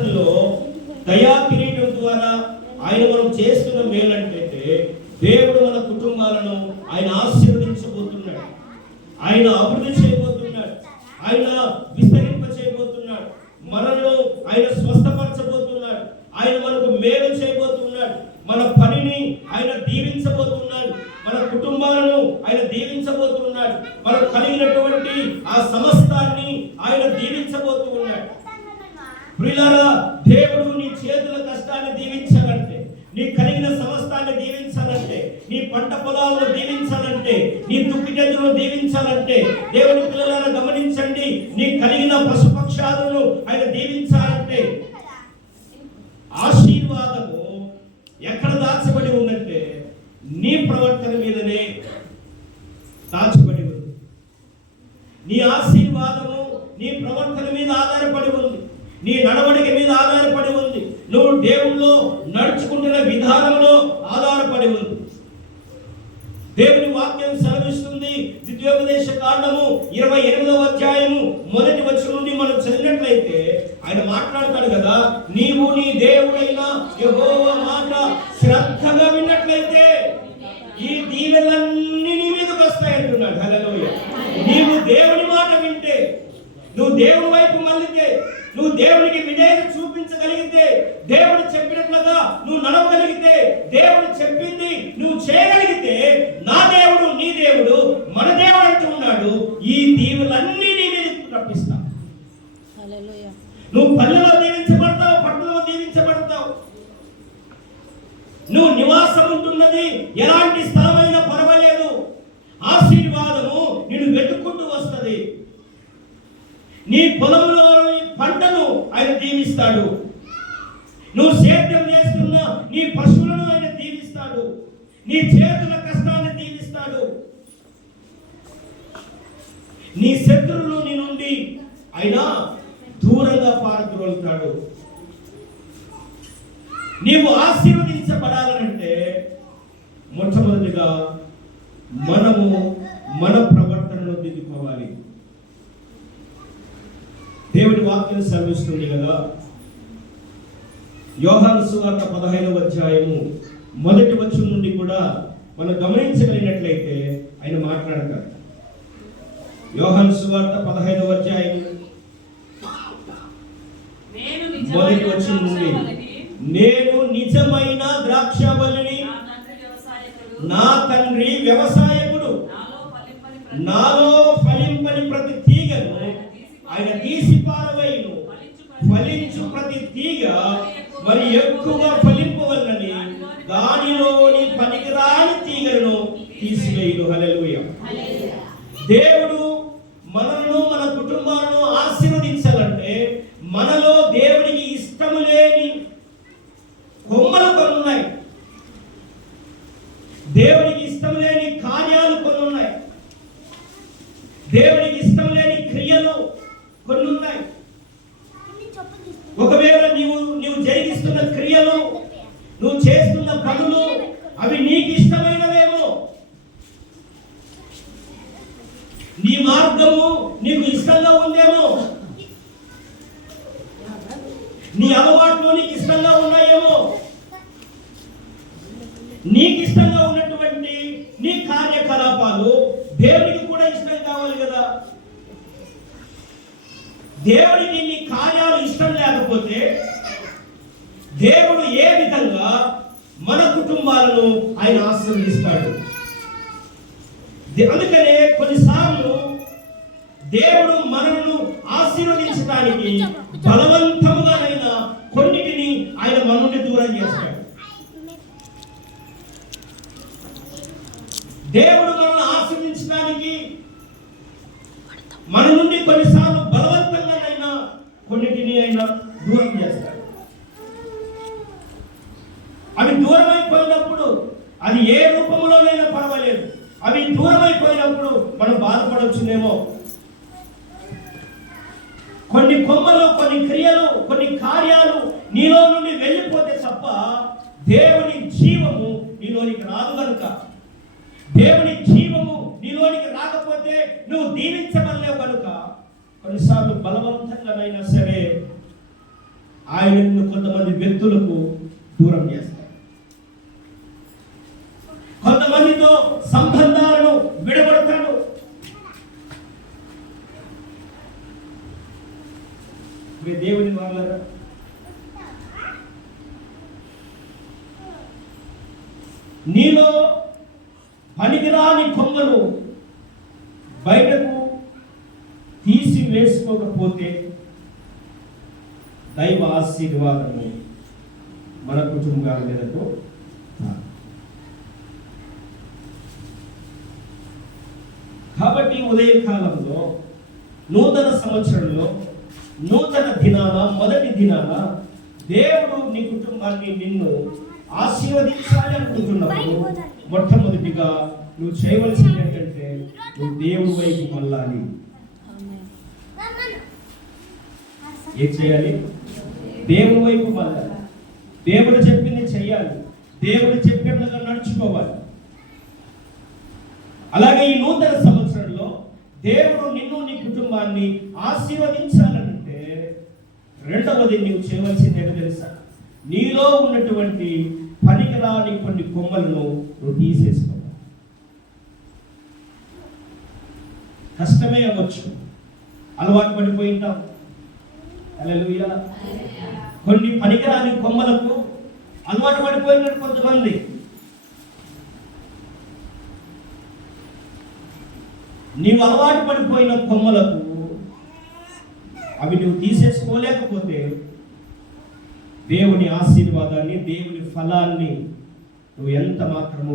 ప్రవర్తనలో దయా కిరీటం ద్వారా ఆయన మనం చేస్తున్న మేలంటే దేవుడు మన కుటుంబాలను ఆయన ఆశీర్వదించబోతున్నాడు, ఆయన అభివృద్ధి చేయబోతున్నాడు, ఆయన విస్తరింప చేయబోతున్నాడు, మనల్ని ఆయన స్వస్థపరచబోతున్నాడు, ఆయన మనకు మేలు చేయబోతున్నాడు, మన పనిని ఆయన దీవించబోతున్నాడు, మన కుటుంబాలను ఆయన దీవించబోతున్నాడు, మనకు కలిగినటువంటి ఆ సమస్తాన్ని ఆయన దీవించబోతున్నాడు. ప్రియులారా, దేవుడు నీ చేతుల కష్టాన్ని దీవించాలంటే, నీ కలిగిన సమస్తాన్ని దీవించాలంటే, నీ పంట పొలాలను దీవించాలంటే, నీ దుఃఖితలను దీవించాలంటే, దేవుని పిల్లలను గమనించండి, నీ కలిగిన పశుపక్షాలను ఆయన దీవించాలంటే ఆశీర్వాదము ఎక్కడ దాచబడి ఉందంటే నీ ప్రవర్తన మీదనే దాచబడి ఉంది. నీ ఆశీర్వాదము నీ ప్రవర్తన మీద ఆధారపడి ఉంది, నీ నడవడిక మీద ఆధారపడి ఉంది, నువ్వు దేవుల్లో నడుచుకుంటున్న విధానంలో ఆధారపడి ఉంది. దేవుని వాక్యం సెలవిస్తుంది. ద్వితీయోపదేశ కాండము 28వ అధ్యాయము 1వ వచనం నుండి మనం చదివినట్లయితే ఆయన మాట్లాడతాడు కదా, నీవు నీ దేవుడైన యెహోవా మాట శ్రద్ధగా విన్నట్లయితే ఈ దీవెనలన్నీ నీ మీదకి వస్తాయి అంటున్నాడు. హల్లెలూయా. నీవు దేవుని మాట వింటే, నువ్వు దేవుని వైపు మళ్ళితే, నువ్వు దేవునికి విధేయత చూపించగలిగితే, దేవుడు చెప్పినట్లుగా నువ్వు నడవగలిగితే, దేవుడు చెప్పింది నువ్వు చేయగలిగితే, నా దేవుడు నీ దేవుడు మన దేవుడు అంటూ ఉన్నాడు, ఈ దీవులన్నీ నీ మీద రప్పిస్తా. హల్లెలూయా. నువ్వు పల్లెలో దీవించబడతావు, పట్టణంలో దీవించబడతావు. నువ్వు నివాసం ఉంటున్నది ఎలాంటి స్థలమైనా పర్వాలేదు, ఆశీర్వాదము నిన్ను వెతుక్కుంటూ వస్తుంది. నీ పొలంలో పంటను ఆయన దీవిస్తాడు, నువ్వు సేద్యం చేస్తున్న నీ పశువులను ఆయన దీవిస్తాడు, నీ చేతుల కష్టాన్ని దీవిస్తాడు, నీ శత్రువులు నీ నుండి ఆయన దూరంగా పారద్రోలుతాడు. నీవు ఆశీర్వదించబడాలనంటే మొట్టమొదటిగా మనము మన ప్రవర్తనను దిద్దుకోవాలి. దేవుడి వాక్యం సెలవిస్తుంది కదా, యోహాను సువార్త 15వ అధ్యాయము 1వ వచనం నుండి కూడా మనం గమనించగలిగినట్లయితే ఆయన మాట్లాడతారు. యోహాను సువార్త 15వ అధ్యాయం 1వ వచనం నుండి, నేను నిజమైన ద్రాక్షవల్లిని, నా తండ్రి వ్యవసాయకుడు, నాలో ఫలింపని ప్రతి తీగను ఆయన తీసి పారవేయును, ఫలించు ప్రతి తీగ మరి ఎక్కువ ఫలింపవలనని దానిలోని పనికిరాని తీగలను తీసివేయును. హల్లెలూయా. దేవుడు మనల్ని మన కుటుంబాలను ఆశీర్వదించాలంటే మనలో దేవుడికి ఇష్టము లేని కొమ్మలు కొన్ని ఉన్నాయి, దేవుడికి ఇష్టం లేని కార్యాలు కొన్ని ఉన్నాయి, దేవుడికి ఇష్టం లేని క్రియలు కొన్ని ఉన్నాయి. ఒకవేళ నీవు జరిగిస్తున్న క్రియలు, నువ్వు చేస్తున్న పనులు అవి నీకు ఇష్టమైనవేమో, నీ మార్గము నీకు ఇష్టంగా ఉందేమో, నీ అలవాట్లు నీకు ఇష్టంగా ఉన్నాయేమో, నీకు ఇష్టంగా ఉన్నటువంటి నీ కార్యకలాపాలు దేవునికి కూడా ఇష్టం కావాలి కదా. దేవుడికి నీ కార్యాలు ఇష్టం లేకపోతే దేవుడు ఏ విధంగా మన కుటుంబాలను ఆయన ఆశీర్వదిస్తాడు? అందుకనే కొన్నిసార్లు దేవుడు మనల్ని ఆశీర్వదించడానికి బలవంతముగానైనా కొన్నిటిని ఆయన మన నుండి దూరం చేస్తాడు. దేవుడు మనల్ని ఆశీర్వదించడానికి మన నుండి కొన్నిసార్లు బలవంతంగానైనా కొన్నిటిని అయినా దూరం చేస్తాడు. అవి దూరం అయిపోయినప్పుడు, అది ఏ రూపంలోనైనా పర్వాలేదు, అవి దూరం అయిపోయినప్పుడు మనం బాధపడవచ్చునేమో. కొన్ని కొమ్మలు, కొన్ని క్రియలు, కొన్ని కార్యాలు నీలో నుండి వెళ్ళిపోతే తప్ప దేవుని జీవము నీలోనికి రాదు కనుక, దేవుని జీవము నీలోనికి రాకపోతే నువ్వు దీవించబడలేవు కనుక కొన్నిసార్లు బలవంతంగానైనా సరే ఆయన నిన్ను కొంతమంది వ్యక్తులకు దూరం చేస్తాడు. కొంతమందితో సంబంధాలను విడగొడతాడు. దేవుని వాళ్ళరా, నీలో పనికిరాని కొమ్మలు బయటకు తీసి వేసుకోకపోతే దైవ ఆశీర్వాదము మన కుటుంబాల మీదకు రాదు. కాబట్టి ఉదయకాలంలో నూతన సంవత్సరంలో నూతన దినాన మొదటి దినాన దేవుడు నీ కుటుంబాన్ని నిన్ను ఆశీర్వదించాలి అనుకుంటున్నప్పుడు మొట్టమొదటిగా నువ్వు చేయవలసింది ఏంటంటే నువ్వు దేవుడి వైపు మళ్ళాలి. ఏం చేయాలి? దేవుడి వైపు మళ్ళాలి. దేవుడు చెప్పింది చెయ్యాలి. దేవుడు చెప్పినట్లుగా నడుచుకోవాలి. అలాగే ఈ నూతన సంవత్సరంలో దేవుడు నిన్ను నీ కుటుంబాన్ని ఆశీర్వదించాలంటే రెండవది నీవు చేయవలసింది ఏంటో తెలుసా? నీలో ఉన్నటువంటి పనికిరాని కొన్ని కొమ్మలను నువ్వు తీసేసుకోవాలి. కష్టమే అవ్వచ్చు, అలవాటు పడిపోయి ఉంటాం. హల్లెలూయా. కొన్ని పనికిరాని కొమ్మలకు అలవాటు పడిపోయినారు కొంతమంది. నీవు అలవాటు పడిపోయిన కొమ్మలకు అవి నువ్వు తీసేసుకోలేకపోతే దేవుని ఆశీర్వాదాన్ని, దేవుని ఫలాన్ని నువ్వు ఎంత మాత్రము